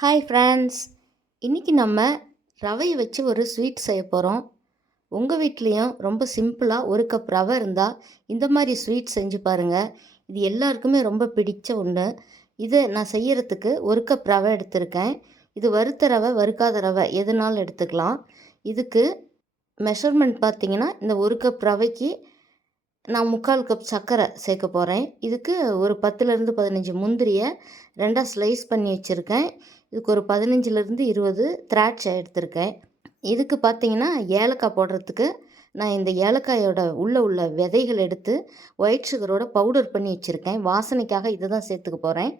Hi friends, இன்றைக்கி நம்ம ரவையை வச்சு ஒரு ஸ்வீட் செய்ய போகிறோம். உங்கள் வீட்லேயும் ரொம்ப சிம்பிளாக ஒரு கப் ரவை இருந்தால் இந்த மாதிரி ஸ்வீட் செஞ்சு பாருங்கள். இது எல்லாருக்குமே ரொம்ப பிடிச்ச ஒன்று. இதை நான் செய்யறதுக்கு ஒரு கப் ரவை எடுத்திருக்கேன். இது வறுத்த ரவை, வறுக்காத ரவை எதுனாலும் எடுத்துக்கலாம். இதுக்கு மெஷர்மெண்ட் பார்த்திங்கன்னா, இந்த ஒரு கப் ரவைக்கு நான் 3/4 கப் சர்க்கரை சேர்க்க போகிறேன். இதுக்கு ஒரு 10லேருந்து 15 முந்திரியை 2ஆக ஸ்லைஸ் பண்ணி வச்சுருக்கேன். இதுக்கு ஒரு 15லேருந்து 20 திராட்சை எடுத்திருக்கேன். இதுக்கு பார்த்திங்கன்னா, ஏலக்காய் போடுறதுக்கு நான் இந்த ஏலக்காயோட உள்ள விதைகள் எடுத்து ஒயிட் சுகரோட பவுடர் பண்ணி வச்சுருக்கேன். வாசனைக்காக இதை தான் சேர்த்துக்க போகிறேன்.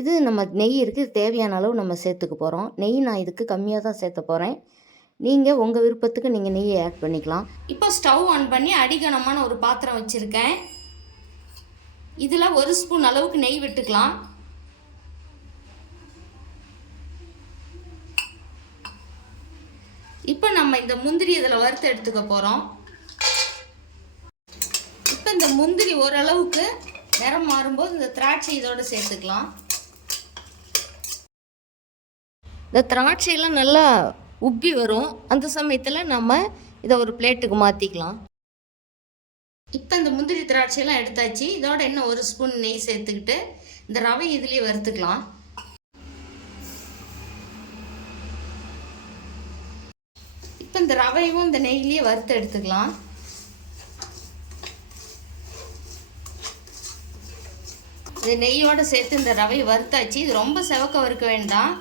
இது நம்ம நெய் இருக்குது, தேவையான அளவு நம்ம சேர்த்துக்க போகிறோம். நெய் நான் இதுக்கு கம்மியாக தான் சேர்த்த போகிறேன். நீங்கள் உங்கள் விருப்பத்துக்கு நீங்கள் நெய்யை ஆட் பண்ணிக்கலாம். இப்போ ஸ்டவ் ஆன் பண்ணி அடிகனமான ஒரு பாத்திரம் வச்சுருக்கேன். இதில் 1 ஸ்பூன் அளவுக்கு நெய் விட்டுக்கலாம். இப்போ நம்ம இந்த முந்திரி இதில் வறுத்து எடுத்துக்க போகிறோம். இப்போ இந்த முந்திரி ஓரளவுக்கு நிறம் மாறும்போது இந்த திராட்சை இதோடு சேர்த்துக்கலாம். இந்த திராட்சையெல்லாம் நல்லா உப்பி வரும். அந்த சமயத்தில் நம்ம இதை ஒரு பிளேட்டுக்கு மாற்றிக்கலாம். இப்போ இந்த முந்திரி திராட்சையெல்லாம் எடுத்தாச்சு. இதோட இன்னும் 1 ஸ்பூன் நெய் சேர்த்துக்கிட்டு இந்த ரவை இதுலேயே வறுத்துக்கலாம். இப்போ இந்த ரவையும் இந்த நெய்லேயே வறுத்து எடுத்துக்கலாம். இந்த நெய்யோடு சேர்த்து இந்த ரவையை வறுத்தாச்சு. இது ரொம்ப செவக்க வறுக்க வேண்டாம்.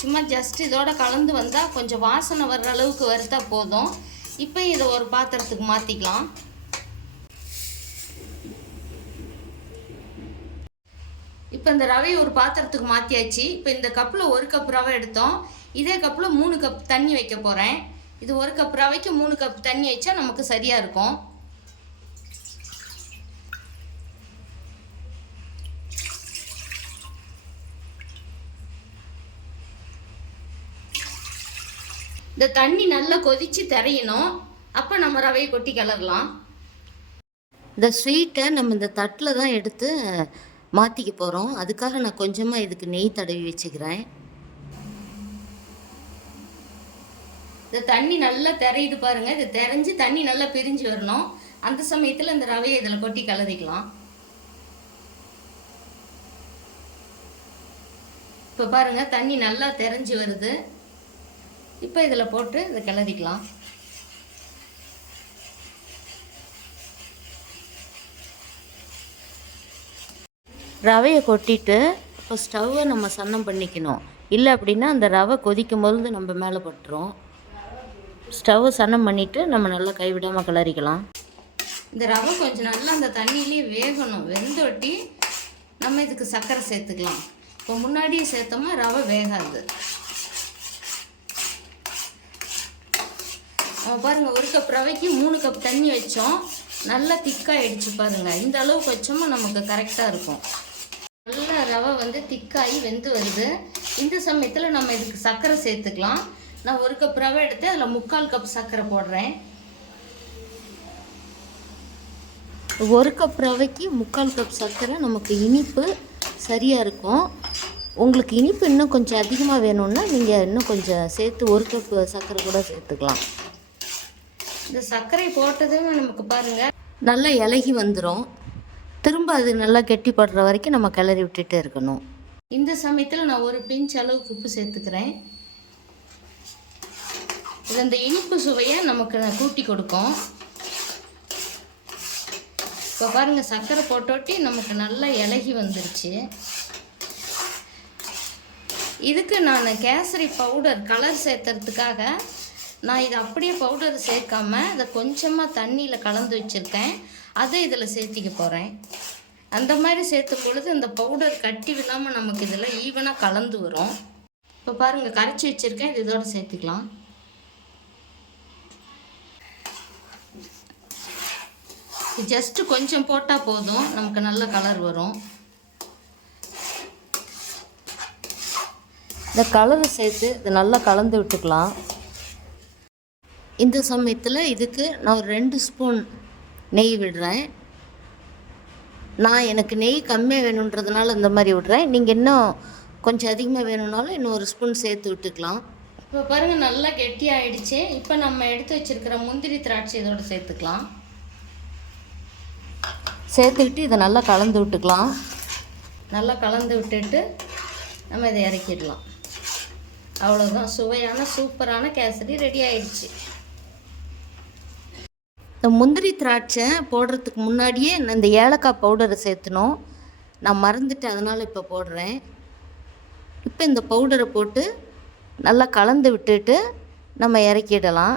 சும்மா ஜஸ்ட் இதோட கலந்து வந்தால் கொஞ்சம் வாசனை வர்ற அளவுக்கு வறுத்தா போதும். இப்போ இதை ஒரு பாத்திரத்துக்கு மாற்றிக்கலாம். இப்போ இந்த ரவையை ஒரு பாத்திரத்துக்கு மாற்றியாச்சு. இப்போ இந்த கப்பில் 1 கப் ரவை எடுத்தோம். இதே கப்பில் 3 கப் தண்ணி வைக்க போகிறேன். இது 1 கப் ரவைக்கு 3 கப் தண்ணி வச்சா நமக்கு சரியாக இருக்கும். இந்த தண்ணி நல்லா கொதித்து தெரியணும். அப்போ நம்ம ரவையை கொட்டி கிளறலாம். இந்த ஸ்வீட்டை நம்ம இந்த தட்டில் தான் எடுத்து மாற்றிக்க போகிறோம். அதுக்காக நான் கொஞ்சமாக இதுக்கு நெய் தடவி வச்சுக்கிறேன். இந்த தண்ணி நல்லா தெரியுது பாருங்கள். இது தெரிஞ்சு தண்ணி நல்லா பிரிஞ்சு வரணும். அந்த சமயத்தில் இந்த ரவையை இதில் கொட்டி கிளறிக்கலாம். இப்போ பாருங்கள், தண்ணி நல்லா தெரிஞ்சு வருது. இப்போ இதில் போட்டு இதை கிளறிக்கலாம். ரவையை கொட்டிட்டு இப்போ ஸ்டவ்வை நம்ம சன்னம் பண்ணிக்கணும். இல்லை அப்படின்னா அந்த ரவை கொதிக்கும் பொழுது நம்ம மேலே பட்டுரும். ஸ்டவ்வை சன்னம் பண்ணிவிட்டு நம்ம நல்லா கைவிடாமல் கிளறிக்கலாம். இந்த ரவை கொஞ்சம் நல்லா அந்த தண்ணியிலே வேகணும். வெந்தொட்டி நம்ம இதுக்கு சர்க்கரை சேர்த்துக்கலாம். இப்போ முன்னாடியே சேர்த்தோமா ரவை வேகாது. பாருங்கள், 1 கப் ரவைக்கு 3 கப் தண்ணி வச்சோம். நல்லா திக்காகிடுச்சு பாருங்கள். இந்த அளவுக்கு வச்சோமா நமக்கு கரெக்டாக இருக்கும். நல்லா ரவை வந்து திக்காகி வெந்து வருது. இந்த சமயத்தில் நம்ம இதுக்கு சர்க்கரை சேர்த்துக்கலாம். நான் 1 கப் ரவை எடுத்து அதில் 3/4 கப் சர்க்கரை போடுறேன். 1 கப் ரவைக்கு 3/4 கப் சர்க்கரை நமக்கு இனிப்பு சரியாக இருக்கும். உங்களுக்கு இனிப்பு இன்னும் கொஞ்சம் அதிகமாக வேணும்னா நீங்கள் இன்னும் கொஞ்சம் சேர்த்து 1 கப் சர்க்கரை கூட சேர்த்துக்கலாம். இந்த சர்க்கரை போட்டதும் நமக்கு பாருங்கள் நல்லா இலகி வந்துடும். திரும்ப அது நல்லா கெட்டிப்படுற வரைக்கும் நம்ம கிளறி விட்டுட்டே இருக்கணும். இந்த சமயத்தில் நான் ஒரு பிஞ்ச் அளவுக்கு உப்பு சேர்த்துக்கிறேன். இது அந்த இனிப்பு சுவையை நமக்கு கூட்டி கொடுக்கும். இப்போ பாருங்கள், சர்க்கரை போட்டோட்டி நமக்கு நல்லா இலகி வந்துருச்சு. இதுக்கு நான் கேசரி பவுடர் கலர் சேர்த்துறதுக்காக நான் இதை அப்படியே பவுடர் சேர்க்காம இதை கொஞ்சமாக தண்ணியில் கலந்து வச்சுருக்கேன். அதை இதில் சேர்த்திக்க போகிறேன். அந்த மாதிரி சேர்த்தும் பொழுது இந்த பவுடர் கட்டி விடாமல் நமக்கு இதில் ஈவனாக கலந்து வரும். இப்போ பாருங்கள், கரைச்சி வச்சுருக்கேன். இது இதோடு சேர்த்துக்கலாம். ஜஸ்ட்டு கொஞ்சம் போட்டால் போதும், நமக்கு நல்ல கலர் வரும். இந்த கலரை சேர்த்து இதை நல்லா கலந்து விட்டுக்கலாம். இந்த சமயத்தில் இதுக்கு நான் ஒரு 2 ஸ்பூன் நெய் விடுறேன். எனக்கு நெய் கம்மியாக வேணுன்றதுனால இந்த மாதிரி விடுறேன். நீங்கள் இன்னும் கொஞ்சம் அதிகமாக வேணும்னாலும் இன்னும் ஒரு ஸ்பூன் சேர்த்து விட்டுக்கலாம். இப்போ பாருங்கள் நல்லா கெட்டியாகிடுச்சு. இப்போ நம்ம எடுத்து வச்சுருக்கிற முந்திரி திராட்சை இதோடு சேர்த்துக்கலாம். சேர்த்துக்கிட்டு இதை நல்லா கலந்து விட்டுக்கலாம். நல்லா கலந்து விட்டுட்டு நம்ம இதை இறக்கிடலாம். அவ்வளோதான், சுவையான சூப்பரான கேசரி ரெடி ஆயிடுச்சு. இந்த முந்திரி திராட்சை போடுறதுக்கு முன்னாடியே இந்த ஏலக்காய் பவுடரை சேர்த்துனோம். நான் மறந்துட்டேன், அதனால் இப்போ போடுறேன். இப்போ இந்த பவுடரை போட்டு நல்லா கலந்து விட்டுட்டு நம்ம இறக்கிடலாம்.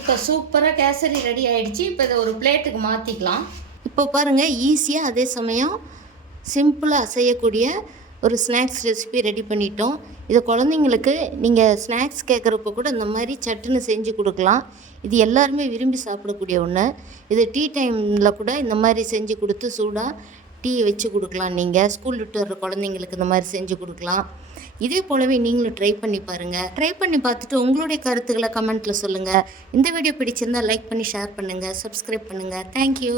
இப்போ சூப்பராக கேசரி ரெடி ஆயிடுச்சு. இப்போ இதை ஒரு பிளேட்டுக்கு மாற்றிக்கலாம். இப்போ பாருங்கள், ஈஸியாக அதே சமயம் சிம்பிளாக செய்யக்கூடிய ஒரு ஸ்நாக்ஸ் ரெசிபி ரெடி பண்ணிட்டோம். இதை குழந்தைங்களுக்கு நீங்கள் ஸ்நாக்ஸ் கேட்குறப்ப கூட இந்த மாதிரி சட்டுன்னு செஞ்சு கொடுக்கலாம். இது எல்லாருமே விரும்பி சாப்பிடக்கூடிய ஒன்று. இது டீ டைமில் கூட இந்த மாதிரி செஞ்சு கொடுத்து சூடாக டீ வச்சு கொடுக்கலாம். நீங்கள் ஸ்கூல் விட்டு வர்ற குழந்தைங்களுக்கு இந்த மாதிரி செஞ்சு கொடுக்கலாம். இதே போலவே நீங்களும் ட்ரை பண்ணி பாருங்கள். ட்ரை பண்ணி பார்த்துட்டு உங்களுடைய கருத்துக்களை கமெண்ட்டில் சொல்லுங்கள். இந்த வீடியோ பிடிச்சிருந்தால் லைக் பண்ணி ஷேர் பண்ணுங்கள், சப்ஸ்கிரைப் பண்ணுங்கள். தேங்க்யூ.